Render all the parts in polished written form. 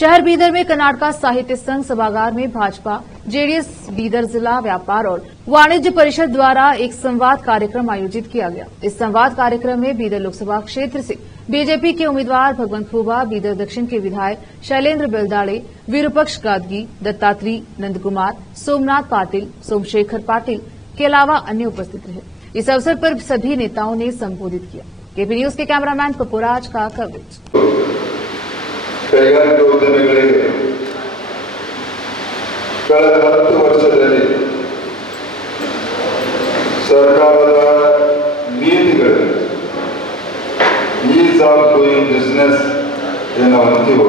शहर बीदर में कर्नाटका साहित्य संघ सभागार में भाजपा जेडीएस बीदर जिला व्यापार और वाणिज्य परिषद द्वारा एक संवाद कार्यक्रम आयोजित किया गया। इस संवाद कार्यक्रम में बीदर लोकसभा क्षेत्र से बीजेपी के उम्मीदवार भगवंत खुबा, बीदर दक्षिण के विधायक शैलेंद्र बेलदाड़े, विरूपक्ष गादगी, दत्तात्री नंदकुमार, सोमनाथ पाटिल, सोमशेखर पाटिल के अलावा अन्य उपस्थित रहे। इस अवसर पर सभी नेताओं ने संबोधित किया। केपी न्यूज के कैमरामैन पपुराज का कवरेज। ಕೈಗಾರಿಕಾ ಉದ್ಯಮಿಗಳಿಗೆ ಕಳೆದ 10 ವರ್ಷದಲ್ಲಿ ಸರ್ಕಾರದ ನೀತಿಗಳು ಈಸ್ ಆಫ್ ಡೂಯಿಂಗ್ ಬಿಸಿನೆಸ್ ಎನ್ನುವಂತಿವು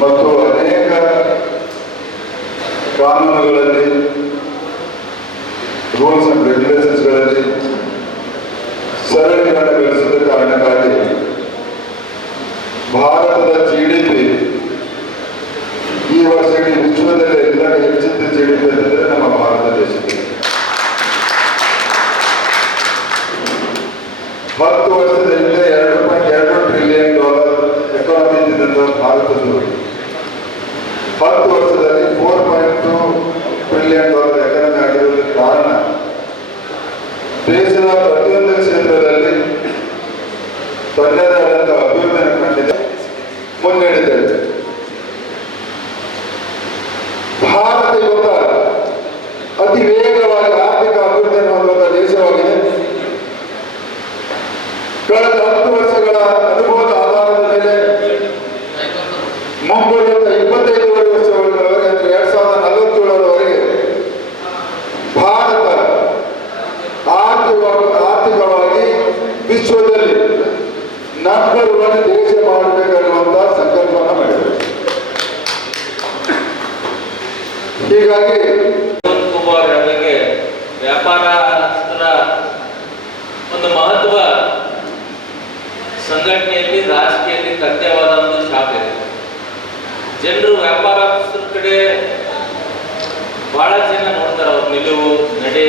ಮತ್ತು ಅನೇಕ ಕಾನೂನುಗಳಲ್ಲಿ ರೂಲ್ಸ್ ಅಂಡ್ ರೆಗ್ಯುಲೇಷನ್ಸ್ಗಳಲ್ಲಿ ಸರಳೀಕರಣಗೊಳಿಸಿದ ಕಾರಣಕ್ಕಾಗಿ ಭಾರತದ ಜಿಡಿಪಿ ಈ ವರ್ಷ ವಿಶ್ವದಲ್ಲಿ ಎಲ್ಲ ಹೆಚ್ಚಿನ ಜಿಡಿಪಿ ಅಂತಂದ್ರೆ ನಮ್ಮ ಭಾರತ ದೇಶಕ್ಕೆ 10 ವರ್ಷದ ಹಿಂದೆ $2.2 ಟ್ರಿಲಿಯನ್ ಎಕಾನಮಿ ಇದ್ದಂತ ಭಾರತದ್ದು 10 ವರ್ಷದಲ್ಲಿ $4.2 ಟ್ರಿಲಿಯನ್ ಎಕಾನಮಿ ಆಗಿರೋದಕ್ಕೆ ಕಾರಣ ದೇಶದ ಪ್ರತಿಯೊಂದು ಕ್ಷೇತ್ರದಲ್ಲಿ ತನ್ನದೇ ಆದಂತಹ ಅಭಿವೃದ್ಧಿಯನ್ನು ಕಂಡಿದೆ, ಮುನ್ನಡೆದಿದೆ. ಭಾರತ ಇವತ್ತು ಅತಿ ವೇಗವಾಗಿ ಆರ್ಥಿಕ ಅಭಿವೃದ್ಧಿಯನ್ನು ಹೊಂದುವಂತಹ ದೇಶವಾಗಿದೆ. ಕಳೆದ 10 ವರ್ಷಗಳ ಅನುಭವದ ಆಧಾರದ ಮೇಲೆ ಮುಂಬರುವಂತ 25 ವರ್ಷಗಳವರೆಗೆ ಅಂದ್ರೆ 2047ರವರೆಗೆ ಭಾರತ ಆರ್ಥಿಕವಾಗಿ ವಿಶ್ವದಲ್ಲಿ ನಂಬರ್ 1 ದೇಶ ಮಾಡಬೇಕನ್ನುವಂತಹ ಸಂಕಲ್ಪವನ್ನು ಮಾಡಿದೆ. ಹೀಗಾಗಿ ಕುಮಾರ್ ಅವರಿಗೆ ವ್ಯಾಪಾರಸ್ಥರ ಒಂದು ಮಹತ್ವ ಸಂಘಟನೆಯಲ್ಲಿ ರಾಜಕೀಯದಲ್ಲಿ ತಥ್ಯವಾದ ಒಂದು ಶಾಖೆ ಇದೆ. ಜನರು ವ್ಯಾಪಾರಸ್ಥರ ಕಡೆ ಬಹಳ ಜನ ನೋಡ್ತಾರೆ, ಅವ್ರ ನಿಲುವು ನಡೆ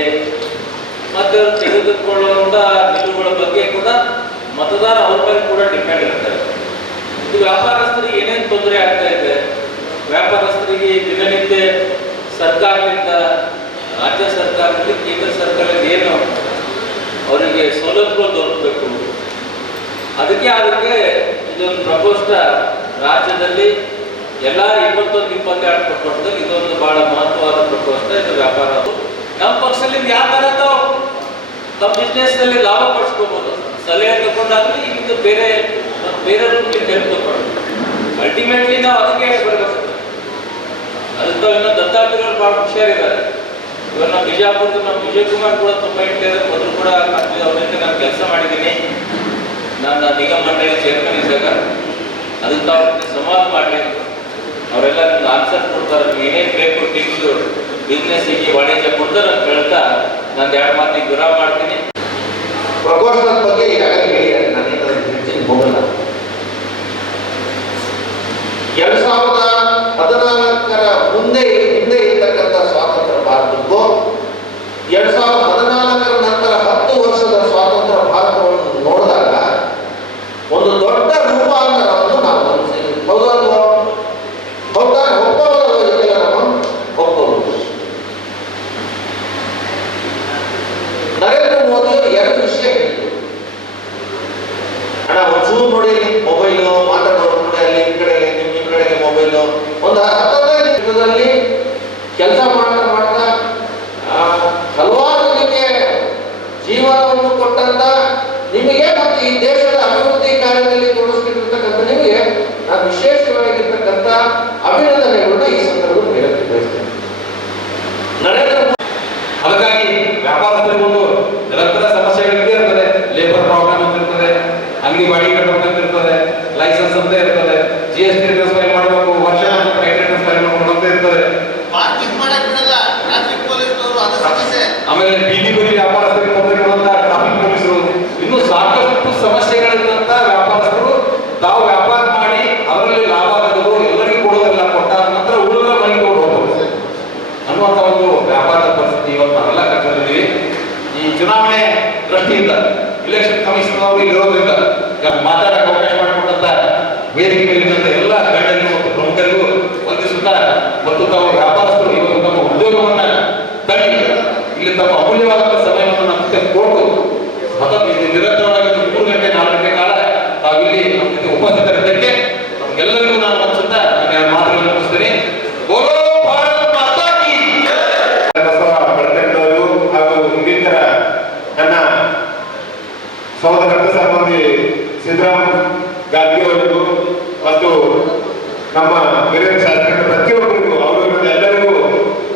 ಮತ್ತೆ ತೆಗೆದುಕೊಳ್ಳುವಂತ ನಿಲುವುಗಳ ಬಗ್ಗೆ ಕೂಡ ಮತದಾರ ಅವ್ರ ಮೇಲೆ ಕೂಡ ಡಿಪೆಂಡ್ ಇರ್ತಾರೆ. ಇದು ವ್ಯಾಪಾರಸ್ಥರಿಗೆ ಏನೇನು ತೊಂದರೆ ಆಗ್ತಾ ಇದೆ, ವ್ಯಾಪಾರಸ್ಥರಿಗೆ ದಿನನಿತ್ಯ ಸರ್ಕಾರದಿಂದ, ರಾಜ್ಯ ಸರ್ಕಾರದಲ್ಲಿ, ಕೇಂದ್ರ ಸರ್ಕಾರದಿಂದ ಏನು ಅವರಿಗೆ ಸೌಲಭ್ಯಗಳು ದೊರಕಬೇಕು, ಅದಕ್ಕೆ ಇದೊಂದು ಪ್ರಕೋಷ್ಠ ರಾಜ್ಯದಲ್ಲಿ ಎಲ್ಲ 21-22 ಪ್ರಕೋಷ್ಠದಲ್ಲಿ ಇದೊಂದು ಬಹಳ ಮಹತ್ವವಾದ ಪ್ರಕೋಷ್ಠ. ಇದು ವ್ಯಾಪಾರ ನಮ್ಮ ಪಕ್ಷದಲ್ಲಿ ಯಾವ ತರ ತಮ್ಮ ಬಿಸ್ನೆಸ್ ನಲ್ಲಿ ಲಾಭ ಪಡಿಸ್ಕೋಬಹುದು, ಸಲಹೆ ತಗೊಂಡಾದ್ರೂ ಈಗ ಬೇರೆ ರೂಪದಲ್ಲಿ ತೆಗೆದುಕೊಂಡು ಅಲ್ಟಿಮೇಟ್ಲಿ ನಾವು ಅದಕ್ಕೆ ಬರಬೇಕು. ಅದಕ್ಕೆ ಇನ್ನು ದತ್ತಾತ್ರಿ ಅವರು ಬಹಳ ಹುಷಾರಿದ್ದಾರೆ. ಇವಾಗ ನಮ್ಮ ಬಿಜಾಪುರದ ನಮ್ಮ ವಿಜಯ್ ಕುಮಾರ್ ಕೂಡ ತುಂಬಾ ಇಟ್ಟಿದ್ದಾರೆ. ಮೊದಲು ಕೂಡ ಅವರಿಂದ ನಾನು ಕೆಲಸ ಮಾಡಿದ್ದೀನಿ. ನಾನು ನಿಗಮ ಮಂಡಳಿ ಚೇರ್ಮನ್ ಇದ್ದಾಗ ಅದಕ್ಕೆ ಅವ್ರಿಗೆ ಸಂವಾದ ಮಾಡಿ ಅವರೆಲ್ಲ ನಿಮ್ಗೆ ಆನ್ಸರ್ ಕೊಡ್ತಾರೆ. ನಿಮ್ಗೆ ಏನೇನು ಬೇಕು ಟಿಪ್ಸ್ ಬಿಸ್ನೆಸ್ಸಿಗೆ ವಾಣಿಜ್ಯ ಕೊಡ್ತಾರೆ ಅಂತ ಹೇಳ್ತಾ ನಾನು 2 ಮಾತಿಗೆ ವಿರಾಮ ಮಾಡ್ತೀನಿ. ಪ್ರಕೋಷ್ಠದ ಬಗ್ಗೆ ಈಗಾಗಲೇ ಹೇಳಿದ್ದಾರೆ, ನಾನೇನು ಹೆಚ್ಚಿನ ಹೋಗಲ್ಲ. 2014ರ ಹಿಂದೆ ಇರ್ತಕ್ಕಂಥ ಸ್ವಾತಂತ್ರ್ಯ ಭಾರತಕ್ಕೂ 2014ರ ನಂತರ 10 ವರ್ಷದ ಸ್ವಾತಂತ್ರ್ಯ ಭಾರತವನ್ನು ನೋಡಿದಾಗ ಒಂದು ದೊಡ್ಡ ರೂಪಾಂತರವನ್ನು ನಾವು ಗಮನಿಸಿದ್ದೀವಿ. ಹೌದಲ್ವೋ? ಒಪ್ಪೋದಕ್ಕೆಲ್ಲ ನಾವು ಒಪ್ಪಬಹುದು. ನರೇಂದ್ರ ಮೋದಿ ಅವರು 2 ವಿಷಯ ಹೇಳಿದ್ರು. ಅಣ್ಣ ಒಂಚೂರು ನೋಡಿ, ಮೊಬೈಲು ಮಾತಾಡೋರು ನೋಡಿ, ಅಲ್ಲಿ ಈ ಕಡೆಗೆ ನಿಮ್ಮ ಕಡೆಗೆ ಮೊಬೈಲು. ಒಂದು 15 ನಿಮಿಷದಲ್ಲಿ ಕೆಲಸ ಮಾಡ್ತಾ ಹಲವಾರು ಜನಕ್ಕೆ ಜೀವನವನ್ನು ಕೊಟ್ಟಂತ ನಿಮಗೆ ಮತ್ತು ಈ ದೇಶದ ಅಭಿವೃದ್ಧಿ ಕಾರ್ಯದಲ್ಲಿ ತೊಡಗಿಸಿರ್ತಕ್ಕಂಥ ನಿಮಗೆ ನಾನು ವಿಶೇಷವಾಗಿರ್ತಕ್ಕಂಥ ಅಭಿನಂದನೆಗಳನ್ನ ಈ ಸಂದರ್ಭದಲ್ಲಿ ಹೇಳಕ್ಕೆ ಬಯಸ್ತೇನೆ. ನರೇಂದ್ರ ಮೋದಿ ಅದಕ್ಕಾಗಿ ವ್ಯಾಪಾರಸ್ಥರಿಗೊಂದು ನಿರಂತರ ಸಮಸ್ಯೆಗಳಿದ್ದೇ ಇರ್ತದೆ. ಲೇಬರ್ ಪ್ರಾಬ್ಲಮ್ ಅಂತ ಇರ್ತದೆ, ಅಂಗಡಿ ಬಾಡಿಗೆ ಕಟ್ಟಬೇಕಂತ ಇರ್ತದೆ, ಲೈಸೆನ್ಸ್ ಅಂತ ಇರ್ತದೆ, GST ರಿಟರ್ನ್ಸ್ ಫೈಲ್ ಮಾಡಬೇಕು, ವರ್ಷ ಟ್ಯಾಕ್ಸ್ ರಿಟರ್ನ್ಸ್ ಫೈಲ್ ಮಾಡಬೇಕು ಅಂತ ಇರ್ತದೆ. ಆಮೇಲೆ ಬೀದಿ ಬದಿ ವ್ಯಾಪಾರಸ್ಥರಿಗೆ ತೊಂದರೆ ಕೊಡುವಂತ ಟ್ರಾಫಿಕ್ ಪೊಲೀಸರು, ಇನ್ನು ಸಾಕಷ್ಟು ಸಮಸ್ಯೆಗಳಿದ್ದಂತ ವ್ಯಾಪಾರಸ್ಥರು ತಾವು ವ್ಯಾಪಾರ ಮಾಡಿ ಅದರಲ್ಲಿ ಲಾಭ ತೆಗೆದು ಎಲ್ಲರಿಗೂ ಕೊಡೋದೆಲ್ಲ ಕೊಟ್ಟ ನಂತರ ಉಳಿದ ಮನೆಗೆ ಹೋಗ್ಬೋದು ಅನ್ನುವಂಥ ಒಂದು ವ್ಯಾಪಾರದ ಪರಿಸ್ಥಿತಿ ಇವತ್ತು ನಾವೆಲ್ಲ ಕಟ್ಟಿದ್ದೀವಿ. ಈ ಚುನಾವಣೆ ದೃಷ್ಟಿಯಿಂದ ಇಲೆಕ್ಷನ್ ಕಮಿಷನ್ ಅವರು ಇರೋದ್ರಿಂದ ಮಾತಾಡಕ್ಕೆ ಅವಕಾಶ ಮಾಡಿಕೊಟ್ಟಂತ ವೇದಿಕೆ ಮೇಲಿನಂತ ಎಲ್ಲ ಗಾದಿಗೆ ಅವರಿಗೂ ಮತ್ತು ನಮ್ಮ ಬೇರೆ ಶಾಸಕರ ಪ್ರತಿಯೊಬ್ಬರಿಗೂ ಅವರು ಎಲ್ಲರಿಗೂ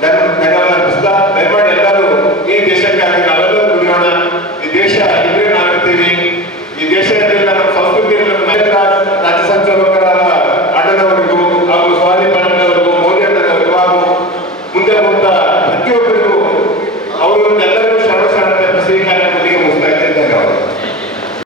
ಧನ್ಯವಾದ ಅರ್ಪಿಸ್ತಾ ದಯಮಾಡಿ ಎಲ್ಲರೂ ಈ ದೇಶಕ್ಕಾಗಿ ನಾವೆಲ್ಲರೂ ದುಡಿಯೋಣ. ಈ ದೇಶ ಇದ್ರೆ ನಾವಿರ್ತೀವಿ. ಈ ದೇಶದಲ್ಲಿ ನಮ್ಮ ಸಂಸ್ಕೃತಿಯಲ್ಲಿ